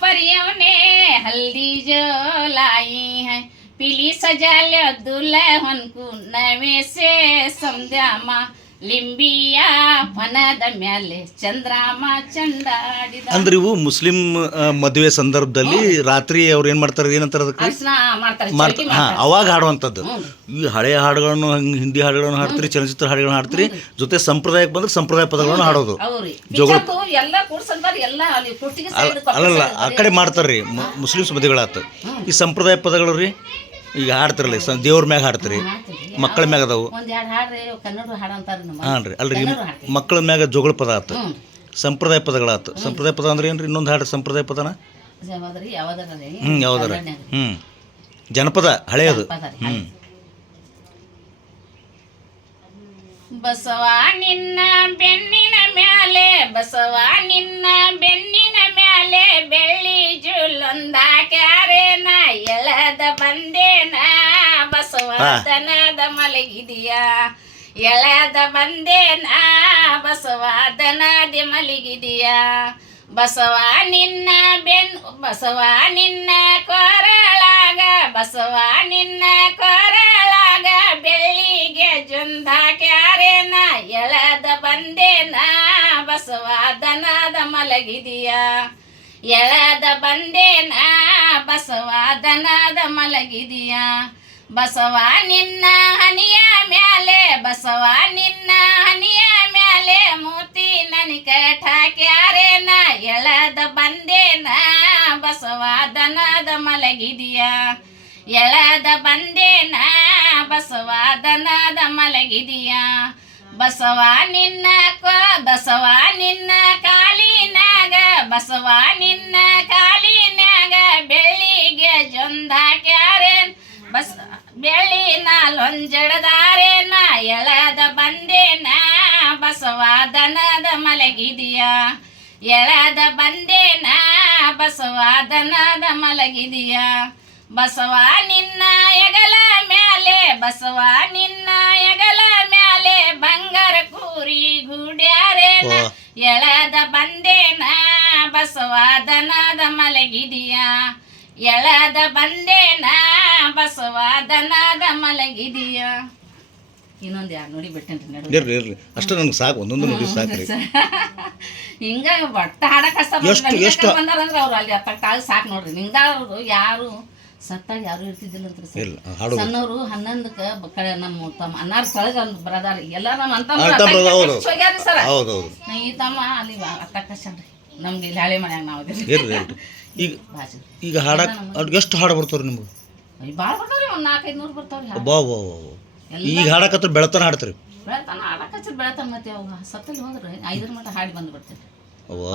ಪರಿಯವನೆ ಹಲ್ದಿ ಜೋ ಲಾಯಿ ಹೈ ಪಿಲಿ ಸಜಾಲ್ಯ ದುಲ್ಲ ಹೊನ್ಕು ನವೆ ಸೆ ಸಂದ್ಯಾಮ. ಲಿಂಬಿಯ ವನದ ಮ್ಯಾಲೆ ಚಂದ್ರಾಮ ಚಂಡಾಡಿದ. ಅಂದ್ರೆ ಇವು ಮುಸ್ಲಿಂ ಮದುವೆ ಸಂದರ್ಭದಲ್ಲಿ ರಾತ್ರಿ ಅವ್ರು ಏನ್ ಮಾಡ್ತಾರೆ ಏನಂತಾರೆ ಅದಕ್ಕೆ? ಅರ್ಶನ ಮಾಡ್ತಾರೆ ಮಾಡ್ತಾರೆ ಹಾ ಅವಾಗ ಹಾಡುವಂಥದ್ದು. ಈ ಹಳೆಯ ಹಾಡುಗಳನ್ನು ಹಂಗೆ ಹಿಂದಿ ಹಾಡುಗಳನ್ನು ಹಾಡ್ತೀರಿ ಚಲನಚಿತ್ರ ಹಾಡುಗಳನ್ನು ಹಾಡ್ತೀರಿ ಜೊತೆ ಸಂಪ್ರದಾಯಕ್ಕೆ ಬಂದ್ರೆ ಸಂಪ್ರದಾಯ ಪದಗಳನ್ನು ಹಾಡೋದು. ಅವ್ರಿ ಜೋಗಳ- ಪಿಕ್ಚರ್ದು ಎಲ್ಲ ಕೂಡ್ಸಂತಾರ ಎಲ್ಲ ಅಲ್ಲಿ ಅಲ್ಲಲ್ಲ ಆ ಕಡೆ ಮಾಡ್ತಾರ್ರಿ ಮುಸ್ಲಿಂ ಮುಸ್ಲಿಮ್ಸ್ ಮದುವೆಗಳಾತು. ಈ ಸಂಪ್ರದಾಯ ಪದಗಳು ರೀ ಈಗ ಹಾಡ್ತಿರಲ್ಲ ಸ- ದೇವ್ರ ಮ್ಯಾಗ ಹಾಡ್ತೀರಿ ಮಕ್ಕಳ ಮ್ಯಾಗ ಅದಾವು. ಒಂದ್ ಎರಡು ಹಾಡ್ರಿ ಕನ್ನಡ ಹಾಡು ಅಂತಾರ ನಮ್ಮ ಹಾಂ ರೀ ಅಲ್ರಿ ಕನ್ನಡ ಹಾಡ್ತೀವಿ ಮಕ್ಕಳ ಮ್ಯಾಗ ಜೋಗಳ ಪದ ಆತು. ಹ್ಞೂ ಸಂಪ್ರದಾಯ ಪದಗಳಾತು. ಸಂಪ್ರದಾಯ ಪದ ಅಂದ್ರೆ ಏನ್ರಿ ಇನ್ನೊಂದು ಹಾಡ್ರಿ ಸಂಪ್ರದಾಯ ಪದನ? ಯಾವ್ದ್ರಿ ಯಾವ್ದಾರ ರೀ ಹ್ಞೂ ಯಾವ್ದಾರ ಹ್ಞೂ ಜನಪದ ಹಳೆಯದು ಹ್ಞೂ ಬಸವ ನಿನ್ನ ಬೆನ್ನಿನ ಮ್ಯಾಲೆ ಬಸವ ನಿನ್ನ ಬೆನ್ನಿನ ಮ್ಯಾಲೆ ಬೆಳ್ಳಿ ಜುಲ್ಲೊಂದಾಕ್ಯಾರೇನ ಎಳದ ಬಂದೇನ ಬಸವ ಹಾ. ದನದ ಮಲಗಿದೀಯ ಎಳದ ಬಂದೇನ ಬಸವ ದನದ ಮಲಗಿದೀಯ ಬಸವ ನಿನ್ನ ಬೆನ್ ಬಸವ ನಿನ್ನ ಕೊರಳಾಗ ಬಸವ ನಿನ್ನ ಕೊರಳಾಗ ಬೆಳ್ಳಿಗೆ ಜುಂದಾಕ್ಯಾರೇನ ಎಳದ ಬಂದೇನ ಬಸವ ದನದ ಮಲಗಿದೀಯ. ಎಳದ ಬಂದೇನ ಬಸವ ದನದ ಮಲಗಿದೀಯ. ಬಸವ ನಿನ್ನ ಹನಿಯ ಮ್ಯಾಲೆ, ಬಸವ ನಿನ್ನ ಹನಿಯ ಮ್ಯಾಲೆ, ಮೂತಿ ನನಿಕ ಠಾಕ್ಯಾರೇನ ಎಳದ ಬಂದೇನ ಬಸವ ದನದ ಮಲಗಿದೀಯ. ಎಳದ ಬಂದೇನ ಬಸವ ದನದ ಮಲಗಿದೀಯ. ಬಸವ ನಿನ್ನ ಕೋ, ಬಸವ ನಿನ್ನ ಕಾಲಿನಾಗ, ಬಸವ ನಿನ್ನ ಕಾಲಿನಾಗ ಬೆಳ್ಳಿಗೆ ಜೊಂದಾಕ್ಯಾರೇನ್? ಬಸ್ ಬೆಳ್ಳಿ ನಾಲೊಂಜಡದಾರೇನ ಎಳದ ಬಂದೇನ ಬಸವ ದನದ ಮಲಗಿದೀಯ. ಎಳದ ಬಂದೇನ ಬಸವ ದನದ ಮಲಗಿದೀಯ. ಬಸವ ನಿನ್ನ ಎಗಲ ಮ್ಯಾಲೆ ಬಸವ ನಿನ್ನ ಎಗಲ ಮ್ಯಾಲೆ ಬಂಗಾರ ಕೂರಿ ಗುಡ್ಯಾರೇನ. ಎಳದ ಬಂದೇನ? ಬಸವ ದನದ ಮಲಗಿದೀಯ? ಎಳದ ಬಂದೇನ? ಬಸವ ದನದ ಮಲಗಿದೀಯ? ಇನ್ನೊಂದು ಯಾರು ನೋಡಿ ಇರ್ಲಿ ಇರ್ಲಿ. ಅಷ್ಟೇ ನನಗೆ ಸಾಕು ಒಂದೊಂದು ನೋಡಿ ಸಾಕು *laughs* ಹಿಂಗ ಒಟ್ಟ ಹಾಡಕ್ಕೆ ಕಷ್ಟ ಎಷ್ಟು-? ಬಂದಾರಂದ್ರೆ ಅವ್ರು ಅಲ್ಲಿ ಅತ್ತ ಸಾಕು ನೋಡ್ರಿ. ಅವರು ಯಾರು ಸತ್ತಾಗ ಯಾರು ಇರ್ತಿದ್ದಿಲ್ಲ ಅಂತ ಸರ್. ಸಣ್ಣವರು ಹನ್ನೊಂದಕ್ಕೆ ಕಡೆ ನಮ್ಮ ತಮ್ಮ ಅನ್ನಾರ ಕೆಳಗ ಒಂದು ಬರದಾರಿ. ಎಲ್ಲ ನಮ್ಮ ಅಂತ. ಸರ್. ಈ ತಮ್ಮ ಅಲ್ಲಿ ಅತ್ತ ಕಷ್ಟನ್ರಿ ನಮ್ಗೆ ಇಲ್ಲಿ ಹಳೆ ಮನ್ಯಾಗ ನಾವು ಈಗ *laughs* ಈಗ ಅವ್ರಿಗೆ ಎಷ್ಟು ಹಾಡು ಬರ್ತಾವ್ರಿ ನಿಮ್ಗೆ? ಭಾಳ ಬರ್ತಾವ್ರಿ ಒಂದು ನಾಲ್ಕೈದು ನೂರು ಬರ್ತಾವ್ರಿ. ಬಾ ಬಾ. ಈಗ ಹಾಡಕತ್ರ ಬೆಳತನ ಹಾಡ್ತೀರಿ? ಬೆಳತನ ಆಡಕ್ಕೆ ಬೆಳತನ ಮತ್ತೆ ಅವಾಗ ಸತ್ತಲ್ಲಿ ಹೋದ್ರೆ ಐದರ ಮಟ್ಟ ಹಾಡಿ ಬಂದು ಬಿಡ್ತೀರಿ.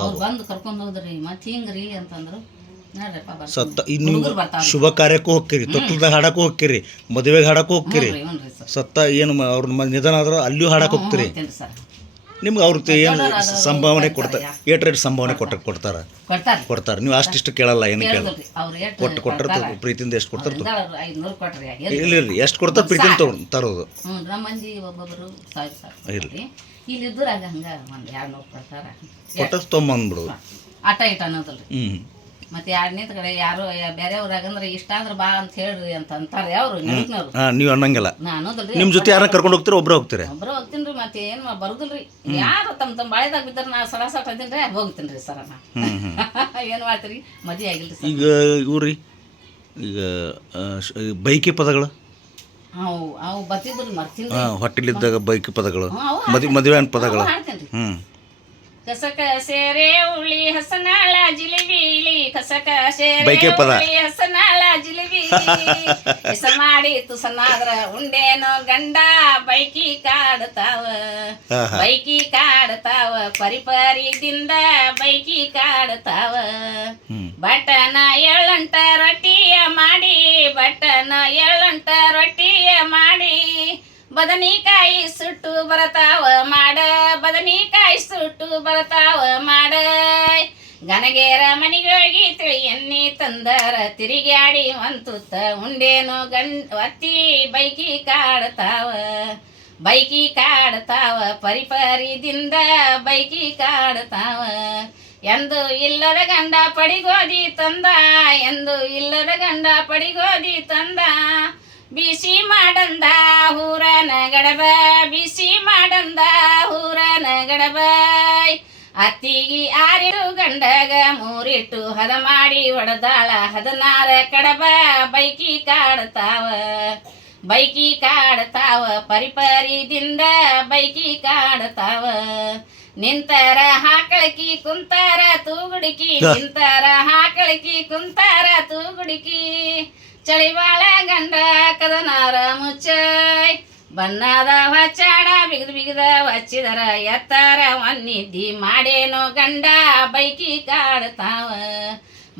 ಅವ್ರು ಬಂದು ಕರ್ಕೊಂಡು ಹೋದ್ರಿ ಮತ್ತೆ ಹಿಂಗ್ರಿ ಅಂತಂದ್ರು. ಸತ್ತ ಇನ್ನು ಶುಭ ಕಾರ್ಯಕ್ಕೂ ಹೋಗ್ತೀರಿ ತೊಟ್ಟಲ್ದಾಗ ಹಾಡಕ್ಕೂ ಹೋಗ್ತೀರಿ ಮದುವೆಗೆ ಹಾಡಕ್ಕೂ ಹೋಗ್ತೀರಿ. ಸತ್ತ ಏನು ಅವ್ರ ನಿಧನ ಆದ್ರೆ ಅಲ್ಲಿಯೂ ಹಾಡಕ್ಕೆ ಹೋಗ್ತೀರಿ. ನಿಮ್ಗೆ ಅವ್ರ ಏನು ಸಂಭಾವನೆ ಕೊಡ್ತಾರೆ ಏಟ್ ರೇಟ್ ಸಂಭಾವನೆ ಕೊಟ್ಟ ಕೊಡ್ತಾರ? ಕೊಡ್ತಾರೆ. ನೀವು ಅಷ್ಟಿಷ್ಟು ಕೇಳಲ್ಲ ಏನು ಕೇಳ ಕೊಟ್ಟು ಕೊಟ್ಟರೆ ಪ್ರೀತಿಯಿಂದ ಎಷ್ಟು ಕೊಡ್ತಾರೆ ಇಲ್ಲ ಇರ್ರಿ ಎಷ್ಟು ಕೊಡ್ತಾರೆ ಪ್ರೀತಿಯಿಂದ ತಗೊಂಡು ತರೋದು. ಕೊಡ್ತಾರ. ಕೊಟ್ಟ ತೊಗೊಂಬಂದ್ಬಿಡೋದು ಆಟ ಇಟ್ ಅನ್ನೋದಲ್ರಿ. ಹ್ಞೂ ಮತ್ತೆ ಎರಡನೇ ಕಡೆ ಯಾರು ಬೇರೆ ಊರಾಗಂದ್ರೆ ಇಷ್ಟ ಅಂದ್ರೆ ಬಾ ಅಂತ ಹೇಳ್ರಿ ಅಂತ ಅಂತಾರೆ ಅವ್ರು ನೆನಪಿನವ್ರು ನೀವು ಅನ್ನಂಗಿಲ್ಲ. ನಾ ಅನ್ನೋದಲ್ರಿ ನಿಮ್ಮ ಜೊತೆ ಯಾರನ್ನ ಕರ್ಕೊಂಡು ಹೋಗ್ತೀರಾ ಒಬ್ರು ಹೋಗ್ತೀರಾ. ಒಬ್ರು ಹೋಗ್ತೀನಿ ರೀ ಮತ್ತೆ ಏನು ಬರುದಿಲ್ರಿ. ಯಾರು ತಮ್ಮ ತಮ್ಮ ಬಾಳೆದಾಗ ಬಿದ್ದರೆ ನಾ ಸಡ ಸಟ್ ಅದೀನಿ ರೀ ಹೋಗ್ತೀನಿ ರೀ ಸರ ನಾ. *laughs* ಏನು ಮಾಡ್ತೀರಿ? ಮದುವೆ ಆಗಿಲ್ಲ ಸರ್. ಈಗ ಇವ್ರಿ ಈಗ ಆ, ಶ- ಬೈಕಿ ಪದಗಳು? ಅವು ಅವು ಬರ್ತಿದ್ರು ಮರ್ತೀನಿ ಹಾಂ ಹೊಟ್ಟೆಲಿದ್ದಾಗ ಬೈಕಿ ಪದಗಳು. ಮದುವೆ ಪದಗಳು. ಹ್ಮ್ ರೀ ಹ್ಞೂ ಕಸಕ ಸೇರೆ ಉಳಿ ಹಸನಾಳ ಜಿಲಿಬಿಲಿ. ಕಸಕ ಸೇರೆ. ಉಳಿ ಹಸನಾಳ ಜಿಲಿಬಿಲಿ. ಹೆಸ ಮಾಡಿ ತುಸನಾದ್ರ ಉಂಡೇನೋ ಗಂಡ ಬೈಕಿ ಕಾಡ್ತಾವ. ಬೈಕಿ ಕಾಡ್ತಾವ. ಪರಿಪರಿದಿಂದ ಬೈಕಿ ಕಾಡ್ತಾವ. ಬಟನ ಎಳ್ಳಂಟ ರೊಟ್ಟಿಯ ಮಾಡಿ ಬಟನ ಎಳ್ಳಂಟ ರೊಟ್ಟಿಯ ಮಾಡಿ. ಬದನಿಕಾಯಿ ಸುಟ್ಟು ಬರತಾವ ಮಾಡ. ಬದನಿಕಾಯಿ ಸುಟ್ಟು ಬರತಾವ ಮಾಡ. ಗನಗೇರ ಮನೆಗೆ ಹೋಗಿ ತಿಳಿ ಎನ್ನಿ ತಂದರ. ತಿರುಗಾಡಿ ಒಂತುತ್ತ ಉಂಡೇನು ಗಂಡ ಒತ್ತಿ ಬೈಕಿ ಕಾಡ್ತಾವ. ಬೈಕಿ ಕಾಡ್ತಾವ, ಪರಿಪರಿದಿಂದ ಬೈಕಿ ಕಾಡ್ತಾವ. ಎಂದು ಇಲ್ಲದ ಗಂಡ ಪಡಿಗೋದಿ ತಂದ. ಎಂದು ಇಲ್ಲದ ಗಂಡ ಪಡಿಗೋದಿ ತಂದ. ಬಿಸಿ ಮಾಡಂದ ಹೂರನ ಗಡಬ ಬಿಸಿ ಮಾಡಂದ ಹೂರನ ಗಡಬ. ಅತ್ತಿಗಿ ಆರಿರು ಗಂಡಗ ಮೂರಿಟ್ಟು ಹದ ಮಾಡಿ ಒಡದಾಳ ಹದನಾರ ಕಡಬ. ಬೈಕಿ ಕಾಡ್ತಾವ ಬೈಕಿ ಕಾಡ್ತಾವ ಪರಿಪರಿದಿಂದ ಬೈಕಿ ಕಾಡ್ತಾವ. ನಿಂತರ ಹಾಕಳಕಿ ಕುಂತಾರ ತೂಗುಡುಕಿ ನಿಂತರ ಹಾಕಳಕಿ ಕುಂತಾರ ತೂಗುಡುಕಿ. ಚಳಿವಾಳ ಗಂಡ ಕದನಾರ ಮುಚ್ಚೈ. ಬಣ್ಣದ ಹಚ್ಚಾಡ ಬಿಗದ ಬಿಗಿದ ಹಚ್ಚಿದರ ಎತ್ತರ ಒನ್ನಿದ್ದಿ ಮಾಡೇನೋ ಗಂಡ ಬೈಕಿ ಕಾಡ್ತಾವ.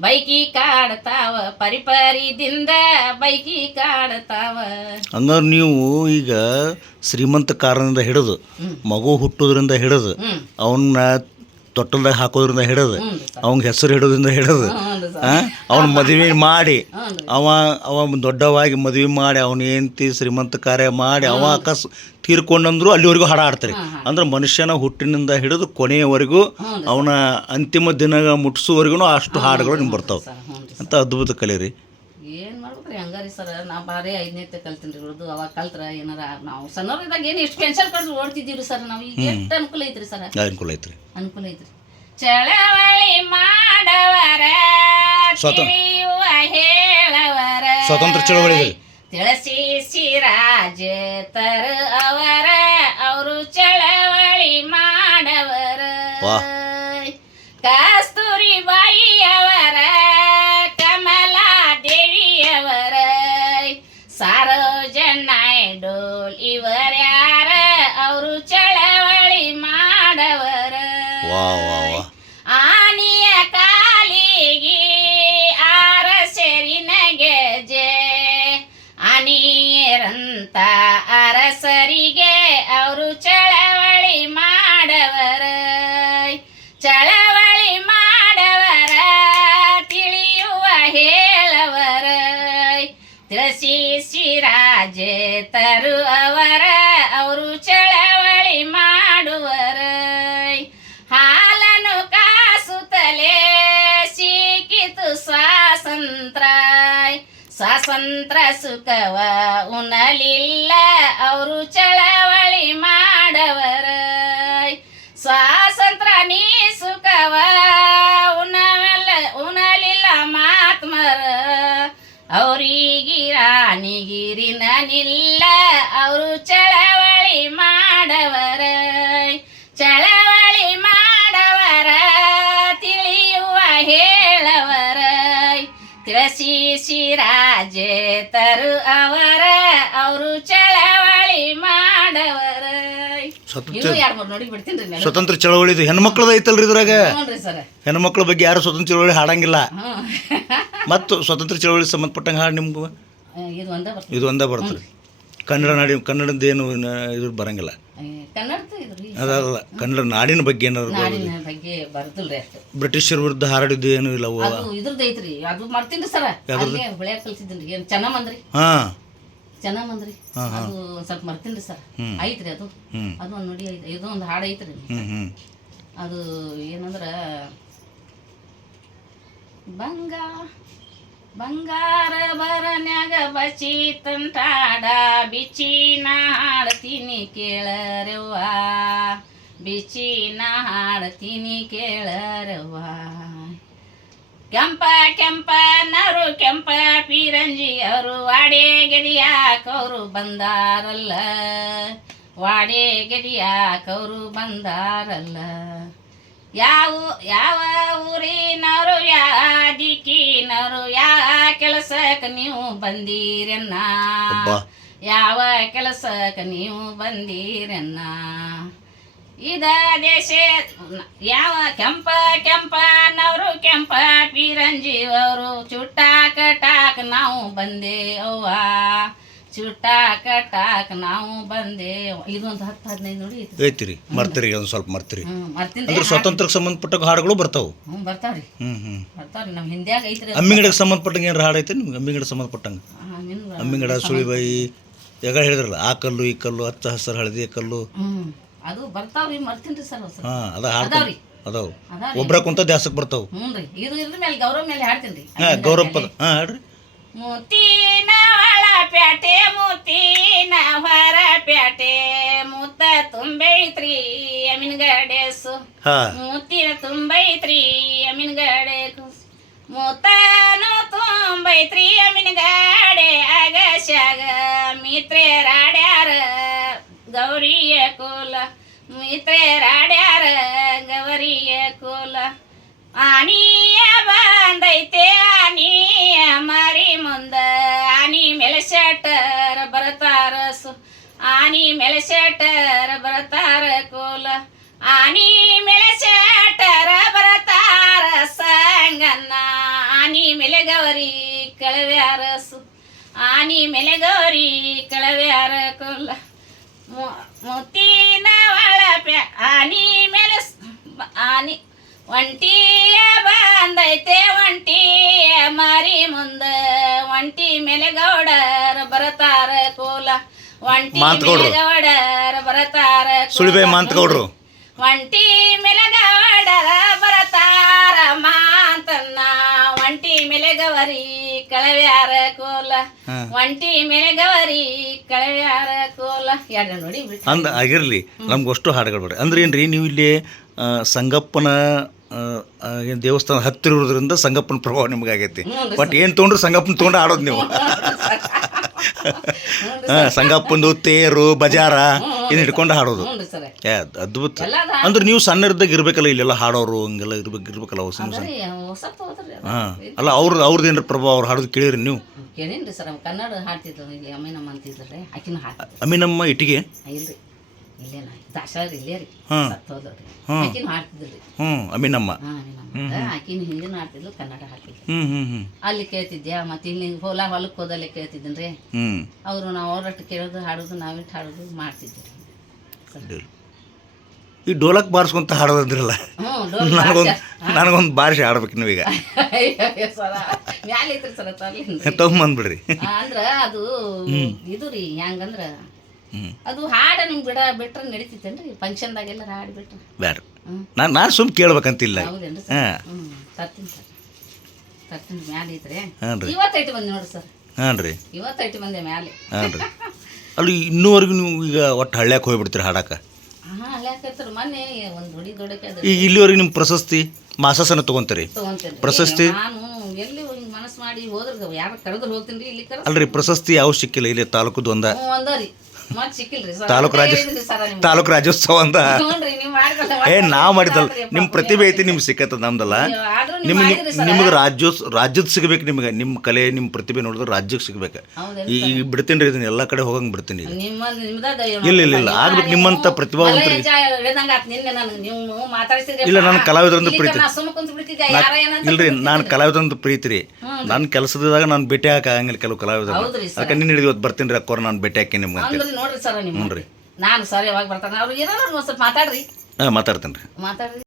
ಬೈಕಿ ಕಾಡ್ತಾವ ಪರಿಪರಿದಿಂದ ಬೈಕಿ ಕಾಡ್ತಾವ. ಹಂಗಾರೆ ನೀವು ಈಗ ಶ್ರೀಮಂತ ಕಾರಣದಿಂದ ಹಿಡಿದು. ಮಗು ಹುಟ್ಟೋದ್ರಿಂದ ಹಿಡಿದು ಅವನ್ನ ತೊಟ್ಟಲ್ದಾಗ ಹಾಕೋದ್ರಿಂದ ಹಿಡಿದು ರೀ ಹೆಸರು ಹಿಡೋದ್ರಿಂದ ಹಿಡಿದು ಅವ್ನ ಮದುವೆ ಮಾಡಿ ಅವ ಅವ ದೊಡ್ಡವಾಗಿ ಮದುವೆ ಮಾಡಿ ಅವನ ಹೆಂಡತಿ ಶ್ರೀಮಂತ ಕಾರ್ಯ ಮಾಡಿ ಅವ ಅಕಸ್ ತೀರ್ಕೊಂಡಂದ್ರು ಅಲ್ಲಿವರೆಗೂ ಹಾಡ ಆಡ್ತಾರೆ. ಅಂದ್ರೆ ಮನುಷ್ಯನ ಹುಟ್ಟಿನಿಂದ ಹಿಡಿದು ಕೊನೆಯವರೆಗೂ ಅವನ ಅಂತಿಮ ದಿನ ಮುಟ್ಟಿಸೋವರೆಗೂ ಅಷ್ಟು ಹಾಡುಗಳು ನಿಮ್ಗೆ ಬರ್ತಾವೆ ಅಂತ ಅದ್ಭುತ ಕಲೆ ರೀ. ಹಂಗಾರಿ ಸರ್ ನಾ ಬಾರಿ ಐದನೇ ಕಲ್ತೀನಿ ರೀ ಉಳ್ದು ಅವಾಗ ಕಲ್ತ್ರ ಏನಾರ ನಾವು ಸಣ್ಣವ್ರಿದ್ದಾಗ ಏನು ಎಷ್ಟು ಪೆನ್ಷನ್ ಕಳ್ಸಿ ಓಡ್ತಿದ್ದೀವಿ ಸರ್ ನಾವು ಈಗ ಎಷ್ಟು ಅನುಕೂಲ ಐತ್ರಿ ಸರ್? ಅನುಕೂಲ ಐತ್ರಿ. ಅನುಕೂಲ ಐತ್ರಿ. ಚಳವಳಿ ಮಾಡವರ ತಿಳಿಯುವ ಹೇಳವರ ಸ್ವಾತಂತ್ರ್ಯ ಚಳವಳಿ. ತಿಳಿಸಿ ಸಿರಾಜ ತರ ಅವರ ಅವರು ಚಳವಳಿ ಮಾಡವರ. ಕಸ್ತೂರಿ ಬಾಯಿಯವರ ಇವ್ಯಾರ ಅವರು ಚಳವಳಿ ಮಾಡವರ ಸಿರಾಜೆ ತರು ಅವರ ಚಳವಳಿ ಮಾಡುವರ. ಹಾಲನು ಕಾಸುತ್ತಲೇ ಸಿಕ್ಕಿತು ಸ್ವಾತಂತ್ರ. ಸ್ವಾತಂತ್ರ ಸುಖವ ಉಣಲಿಲ್ಲ, ಅವರು ಚಳವಳಿ ಮಾಡವರ. ಸ್ವಾಸಂತ್ರ ನೀ ಸುಖವ ಅವರಿಗಿರಾನಿಗಿರಿನ ನಿಲ್ಲ ಅವರು ಚಳವಳಿ ಮಾಡವರ. ಚಳವಳಿ ಮಾಡವರ ತಿಳಿಯುವ ಹೇಳವರ. ತಿಳಿಸಿ ಸಿರಾಜೆ ತರು ಅವರ ಅವರು ಚಳವಳಿ ಮಾಡವರ. ಸ್ವತಂತ್ರ ಚಳವಳಿ ಹೆಣ್ಮಕ್ಳದ ಐತಲ್ರಿ ಇದ್ರಾಗ? ಹೆಣ್ಮಕ್ಳ ಬಗ್ಗೆ ಯಾರು ಸ್ವತಂತ್ರ ಚಳವಳಿ ಹಾಡಂಗಿಲ್ಲ. *laughs* ಮತ್ತು ಸ್ವತಂತ್ರ ಚಳವಳಿ ಸಂಬಂಧಪಟ್ಟಂಗೆ ಹಾಡು ನಿಮ್ಗೆ? ಇದು ಒಂದೇ ಬರ್ತದೆ. ಇದು ಒಂದೇ ಬರ್ತದೆ. ಕನ್ನಡ ನಾಡಿ ಕನ್ನಡದ ಏನು ಇದು ಬರಂಗಿಲ್ಲ. ಕನ್ನಡದ ಇದು ರೀ. ಅದಲ್ಲ ಕನ್ನಡ ನಾಡಿನ ಬಗ್ಗೆ ಏನಾದ್ರು ನಾಡಿನ ಬಗ್ಗೆ ಬರ್ದಿಲ್ರಿ ಅಷ್ಟು. ಬ್ರಿಟಿಷರ ವಿರುದ್ಧ ಹಾರಾಡಿದ್ದು ಏನು ಇಲ್ಲ ಅವು ಅದು ಇದ್ರದ್ದು ಐತ್ರಿ ಅದು ಮಾಡ್ತೀನಿ ಸರ. ಅಲ್ಲೇ ಬೆಳ್ಯಾಕ ಕಲ್ಸಿದ್ದೀನಿ ಏನು ಚೆನ್ನಮಂದ್ರಿ ಹಾಂ. ಚೆನ್ನಮಂದ್ರಿ ಅದು ಸ್ವಲ್ಪ ಮರ್ತೀನಿ ಸರ್. ಐತ್ರಿ ಅದು. ಅದು ಒಂದು ನೋಡಿ ಐತಿ ಇದು ಒಂದು ಹಾಡು ಐತ್ರಿ ಅದು ಏನಂದ್ರೆ ಬಂಗ ಬಂಗಾರ ಬರನ್ಯಾಗ ಬಚಿ ತಂಟಾಡ ಬಿಚಿನ ಹಾಡ್ತೀನಿ ಕೇಳರವ್ವ. ಬಿಚಿನ ಹಾಡ್ತೀನಿ ಕೇಳರವ್ವ. ಕೆಂಪ ಕೆಂಪ ನರು ಕೆಂಪ ಪಿರಂಜಿ ಅವರು ವಾಡೆ ಗೆದಿಯಾಕವರು ಬಂದಾರಲ್ಲ. ವಾಡೆ ಗೆದಿಯಾಕವರು ಬಂದಾರಲ್ಲ. ಯಾವ ಯಾವ ಊರಿನವರು ಯಾ ದಿಕ್ಕಿನವರು ಯಾವ ಕೆಲಸಕ್ಕೆ ನೀವು ಬಂದೀರನ್ನ ಯಾವ ಕೆಲಸಕ್ಕೆ ನೀವು ಬಂದೀರನ್ನ ಇದ ದೇಶ ಯಾವ ಕೆಂಪ ಕೆಂಪನವರು ಕೆಂಪ ಪಿರಂಜೀವರು ಅವರು ಚುಟ್ಟಾಕ ಟಾಕ್ ನಾವು ಬಂದೆ ಚುಟ್ಟಾಕ ಟಾಕ್ ನಾವು ಬಂದೆ. ಇದೊಂದು ಹತ್ತು ಹದಿನೈದು ನೋಡಿ ಐತಿ. ಐತಿರಿ ಮರ್ತಿರಿ ಒಂದು ಸ್ವಲ್ಪ ಮರ್ತಿರಿ. ಹ್ಮ್ ಮರ್ತೀನಿ ಅಂದ್ರೆ ಸ್ವತಂತ್ರಕ್ಕೆ ಸಂಬಂಧಪಟ್ಟ ಹಾಡುಗಳು ಬರ್ತಾವು. ಹ್ಞೂ ಬರ್ತಾವ್ರಿ. ಹ್ಞೂ ಹ್ಞೂ ಬರ್ತಾವ್ರಿ ನಮ್ಮ ಹಿಂದ್ಯಾಗ ಐತ್ರಿ ಅದು. ಅಮ್ಮಿಗಡಕ್ಕೆ ಸಂಬಂಧಪಟ್ಟಂಗೆ ಏನಾರ ಹಾಡು ಐತೆ ನಿಮ್ಗೆ? ಅಮ್ಮಿಗಡ ಸಂಬಂಧಪಟ್ಟಂಗೆ. ಆ, ಅಮ್ಮಿಗಡ ಸುಳಿಬಾಯಿ ಯಾಗ ಹೇಳಿದ್ರಲ್ಲ ಆ ಕಲ್ಲು ಈ ಕಲ್ಲು ಹಚ್ಚ ಹಸಿರು ಹಳದಿ ಕಲ್ಲು. ಹ್ಮ್ ಅದು ಬರ್ತಾವ್ರಿ ಮರ್ತೀನಿ ಸರ್ ಹೊಸ ಹಾಂ ಅದ ಹಾಡ್ಕೊಂಡು ಅದಾವ್ರಿ. ಅದಾವು. ಅದಾವ್ರಿ. ಒಬ್ರ ಕುಂತ ದ್ಯಾಸಕ್ಕೆ ಬರ್ತಾವೆ. ಹ್ಞೂ ರೀ ಇದು ಇದ್ರ ಮೇಲೆ ಗೌರವ ಮೇಲೆ ಹಾಡ್ತೀನಿ ರೀ. ಹಾಂ ಗೌರವ ಪದ. ಹಾಂ ಹಾಡ್ರಿ. ಮುತ್ತಿನ ಒಳ ಪ್ಯಾಟೆ ಮುತ್ತಿನ ಹೊರ ಪ್ಯಾಟೆ ಮುತ್ತ ತುಂಬೈತ್ರಿ ಅಮಿನ್ಗಡೆಸು ಹಾಂ ಮೂತಿನ ತುಂಬೈತ್ರಿ ಅಮಿನ್ಗಾಡೆ ಮೂತಾನು ತುಂಬೈತ್ರಿ ಅಮಿನ್ಗಾಡೆ ಆಗಸ್ಯಾಗ ಮಿತ್ರೆ ರಾಡ್ಯಾರ ಗೌರಿಯ ಕುಲ ಮಿತ್ರೆ ರಾಡ್ಯಾರ ಗೌರಿಯ ಕುಲ ಆನಿಯ ಬಂದೈತೆ ಆನಿಯ ಮರಿ ಮುಂದ, ಆನಿ ಮೇಲೆ ಶೆಟ್ಟರ ಬರ್ತಾರ ಸು, ಆನಿ ಮೇಲೆ ಬರತಾರ ಕೋಲ, ಆನಿ ಮೇಲೆ ಬರತಾರ ಸಂಗನ್ನ ಆನಿ ಮೇಲೆ ಗೌರಿ ಕಳವ್ಯಾರ ಸು, ಆನಿ ಮೇಲೆ ಗೌರಿ ಕಳವ್ಯಾರ ಕೋಲ ಮುತ್ತಿನ ಒಳ ಆನಿ ಮೇಲೆ ಆನಿ ಒಂಟಿಯ ಬಂದೈತೆ ಒಂಟಿ ಮಾರಿ ಮುಂದ. ಒಂಟಿ ಮೇಲೆ ಗೌಡರ ಬರತಾರ ಕೋಲ. ಒಂಟಿ. ಮೇಲೆ ಗೌಡರ. ಬರತಾರ ಸುಳಿಬೆ ಸುಳಿಬಾಯಿ ಮಾಂತ್ಗೌಡ್ರು. ಒಂಟಿ ಮೇಲೆ ಗೌಡರ ಬರತಾರ ಮಾಂತನ್ನ. ಒಂಟಿ ಮೇಲೆ ಗವರಿ ಕಳವ್ಯಾರ ಕೋಲ. ಒಂಟಿ ಮೇಲೆ ಗವರಿ ಕಳವ್ಯಾರ ಕೋಲ. ಎರಡು ನೋಡಿ ಅಂದ ಆಗಿರಲಿ ನಮ್ಗೆ ಅಷ್ಟು ಹಾಡುಗಳು ಬರ್ರಿ. ಅಂದ್ರೆ ಏನ್ರಿ ನೀವು ಇಲ್ಲಿ ಸಂಗಪ್ಪನ ದೇವಸ್ಥಾನ ಹತ್ತಿರ ಇರೋದ್ರಿಂದ ಸಂಗಪ್ಪನ ಪ್ರಭಾವ ನಿಮ್ಗೆ ಆಗೈತಿ ಬಟ್ ಏನು ತೊಗೊಂಡ್ರು ಸಂಗಪ್ಪನ ತೊಗೊಂಡು ಆಡೋದು ನೀವು. ಹಾಂ ಸಂಗಪ್ಪಂದು ತೇರು ಬಜಾರ ಇದನ್ನ ಹಿಡ್ಕೊಂಡು ಹಾಡೋದು. ಏ ಅದ್ಭುತ. ಅಂದ್ರೆ ನೀವು ಸಣ್ಣರಿದ್ದಾಗ ಇರ್ಬೇಕಲ್ಲ ಇಲ್ಲೆಲ್ಲ ಹಾಡೋರು ಹಂಗೆಲ್ಲ ಇರ್ಬೇಕು ಇರ್ಬೇಕಲ್ಲ ಹೊಸ ಹಾಂ. ಅಲ್ಲ ಅವ್ರದ್ದು ಅವ್ರದ್ದು ಏನಾರ ಪ್ರಭಾವ ಅವ್ರು ಹಾಡೋದು ಕೇಳಿರಿ ನೀವು. ಕೇಳೇನ್ರಿ ಸರ್ ಕನ್ನಡ ಹಾಡ್ತಿದ್ರು ಇಲ್ಲಿ ಅಮ್ಮನಮ್ಮ ಅಂತಿದ್ರಿ ಆಕಿನೂ ಹಾಡ್ತಿದ್ರು ಅಮೀನಮ್ಮ ಇಟ್ಟಿಗೆ? ಇಲ್ರಿ. ಇಲ್ಲೇನ ದಾಸಾರಿ ಇಲ್ಲೇ ರೀ. ಹಾಂ ಸತ್ತೋದ್ರಿ ಹ್ಮ್. ಆಕಿನೂ ಹಾಡ್ತಿದ್ರಿ ಹ್ಞೂ ಅಮೀನಮ್ಮ ಹಾಂ ನಮ್ಮ. ಆಕಿನ ಹಿಂದಿನೂ ಹಾಡ್ತಿದ್ಲು ಕನ್ನಡ ಹಾಡ್ತಿದ್ಲು. ಹ್ಞೂ ಹ್ಞೂ ಹ್ಞೂ ಅಲ್ಲಿ ಕೇಳ್ತಿದ್ಯಾ ಮತ್ತೆ ಇಲ್ಲಿ ಹೊಲ ಹೊಲಕ್ಕೆ ಹೋದಲ್ಲಿ ಕೇಳ್ತಿದ್ದೀನಿ ರೀ. ಹ್ಞೂ ಅವರು ನಾವು ಅವ್ರಟ್ಟು ಕೇಳೋದು ಹಾಡೋದು ನಾವಿಟ್ಟು ಹಾಡೋದು ಮಾಡ್ತಿದ್ವಿ ಅಡ್ಡಿಲ್ಲ. ಈ ಡೋಲಕ್ ಬಾರಿಸ್ಕೊಂತ ಹಾಡೋದ್ರಲ್ಲ ಹ್ಞೂ ಡೋಲ್ ನನಗೊಂದು ನನಗೊಂದು ಬಾರಿಸಿ ಹಾಡ್ಬೇಕು ನೀವೀಗ. ಸರ. ಮ್ಯಾಲೆ ಐತ್ರಿ ಸರ ತರ್ಲಿಂದ ತೊಗೊಂಬಂದ್ಬಿಡ್ರಿ. ಅಂದ್ರ ಅದು ಇದು ರೀ ಹೆಂಗಂದ್ರ ಅದು ಹಾಡ ನಿಮ್ಗೆ ಬಿಡ ಬಿಟ್ರೆ ನಡೀತಿತ್ತೇನ್ರಿ? ಫಂಕ್ಷನ್ದಾಗೆಲ್ಲ ಹಾಡು ಬಿಟ್ರೆ. ಬೇಡ ನಾನು ನಾನು ಸುಮ್ ಕೇಳ್ಬೇಕಂತಿಲ್ಲ. ಹೌದೇನ್ರಿ ಸರ್? ಹಾಂ. ಹ್ಞೂ ತರ್ತೀನಿ ಸರ್. ತರ್ತೀನಿ ಮ್ಯಾಲೆ ಐತ್ರಿ. ಹಾಂ ರೀ. ಇವತ್ತೈತಿ ಬಂದೆ ನೋಡಿ ಸರ್. ಹಾಂ ರೀ. ಇವತ್ತೈತಿ ಬಂದೆ ಮ್ಯಾಲೆ. ಹಾಂ ರೀ. ಅಲ್ಲಿ ಇನ್ನೂವರೆಗೂ ನೀವು ಈಗ ಒಟ್ಟು ಹಳ್ಳ್ಯಾಕೆ ಹೋಗ್ಬಿಡ್ತೀರಿ ಹಾಡಕ್ಕೆ ಹಾ ಅಲ್ಯಾಕೈತ್ರ ಮೊನ್ನೆ ಒಂದು ಹುಡಿ ದೊಡ್ಡಕ್ಕೆ ಅದು. ಈಗ ಇಲ್ಲಿವರೆಗೆ ನಿಮ್ಮ ಪ್ರಶಸ್ತಿ ಮಾಸಾಸನ ತಗೊಂತೀರಿ? ತಗೊಂತೇನೆ ಪ್ರಶಸ್ತಿ? ನಾನು ಎಲ್ಲಿ ಹಿಂಗ್ ಮನಸ್ಸು ಮಾಡಿ ಹೋದ್ರೆ ಯಾರು ಕರೆದ್ರೆ ಹೋಗ್ತೀನಿ ರೀ ಇಲ್ಲಿ ಕರ ಅಲ್ರಿ ಪ್ರಶಸ್ತಿ ಯಾವ ಸಿಕ್ಕಿಲ್ಲ. ಇಲ್ಲಿ ತಾಲೂಕುದು ಒಂದ ರೀ. ತಾಲೂಕು ರಾಜ್ಯೋತ್ಸವ ತಾಲೂಕು ರಾಜ್ಯೋತ್ಸವ ಅಂತ. ಏ ನಾವು ಮಾಡಿದಲ್ಲ ನಿಮ್ಮ ಪ್ರತಿಭೆ ಐತಿ ನಿಮ್ಗೆ ಸಿಕ್ಕತ್ತ ನಮ್ದಲ್ಲ. ನಿಮ್ಗೆ ನಿಮ್ಗೆ ರಾಜ್ಯೋತ್ಸ ರಾಜ್ಯದ ಸಿಗ್ಬೇಕು ನಿಮ್ಗೆ. ನಿಮ್ಮ ಕಲೆ ನಿಮ್ಮ ಪ್ರತಿಭೆ ನೋಡಿದ್ರೆ ರಾಜ್ಯಕ್ಕೆ ಸಿಗ್ಬೇಕು. ಈ ಈಗ ಬಿಡ್ತೀನಿ ರೀ ಇದನ್ನ. ಎಲ್ಲ ಕಡೆ ಹೋಗಂಗೆ ಬಿಡ್ತೀನಿ ಇಲ್ಲ, ಇಲ್ಲ, ಇಲ್ಲ. ಆಗ್ಬೇಕು ನಿಮ್ಮಂಥ ಪ್ರತಿಭಾವಂತ ಇಲ್ಲ, ನಾನು ಕಲಾವಿದರಂದು ಪ್ರೀತಿ. ಇಲ್ರಿ ನಾನು ಕಲಾವಿದರಂದು ಪ್ರೀತಿ ರೀ. ನನ್ನ ಕೆಲಸದಾಗ ನಾನು ಭೇಟಿ ಹಾಕಂಗಿಲ್ಲ ಕೆಲವು ಕಲಾವಿದರು ಅದಕ್ಕೆ ನಿನ್ನ ಇವತ್ತು ಬರ್ತೀನಿ ರೀ ಅಕ್ಕೋರ್ ನಾನು ಭೇಟಿ ಹಾಕಿ ನಿಮ್ಗೆ ನೋಡ್ರಿ ಸರ್ ನಿಮ್ಮ ನಾನು ಸರ್ ಯಾವಾಗ ಬರ್ತಾನೆ? ಅವ್ರು ಏನಾದ್ರು ಒಂದ್ ಸ್ವಲ್ಪ ಮಾತಾಡ್ರಿ. ಹಾಂ ಮಾತಾಡ್ತೀನಿ ರೀ ಮಾತಾಡ್ರಿ.